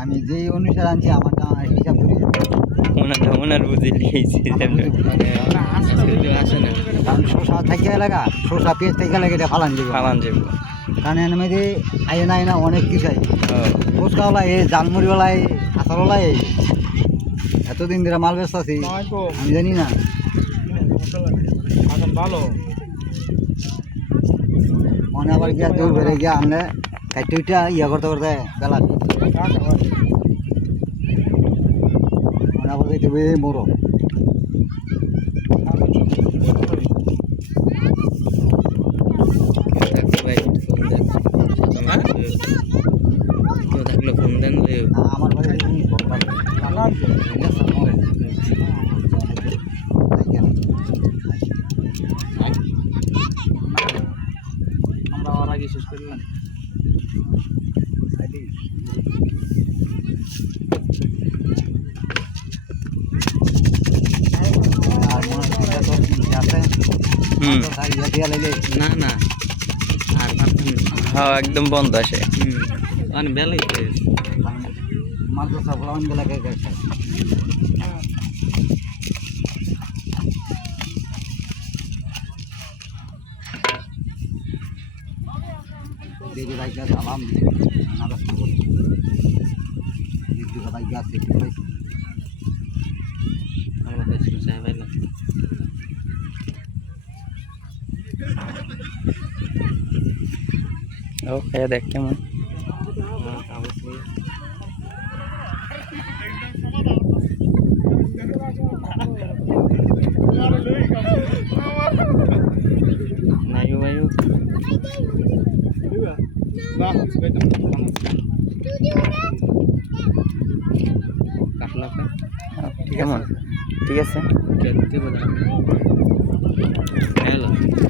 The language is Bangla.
আমি যেই অনুসারে আনছি আমার হিসাব করি ওনার বুঝে লিয়েছি আসে না কারণ শসা থাকে এলাকা শসা পেঁয়াজ থেকে এলাকা এটা ফালান যাবে ফালান যাবো কারণ এর মধ্যে আয় না অনেক কিছু আছে ফুচকাওয়ালা এই জালমুড়িওয়ালা এই আচারওয়ালা এই এতদিন ধরে মাল ব্যস্ত আছি আমি জানি না ভালো মনে আবার গিয়া দূর বেড়ে গিয়া আনলে কাইটুইটা ইয়া করতে করতে বেলা মনে আবার যাইতে হবে মোড়ো থাকলে ফোন দেন আমার বাড়ি আমরা ওর আগে শেষ করলাম আর মনে আছে না না আর হ্যাঁ একদম বন্ধ আসে মানে বেলাই মাদ্রাসা ফলান গেলাকে দেরি বাইকে সালাম নারাজ করি একটু বাইকে আছে একটু বাইকে ওকে দেখ কেমন নাইও ভাইও কাটলা কেমন ঠিক আছে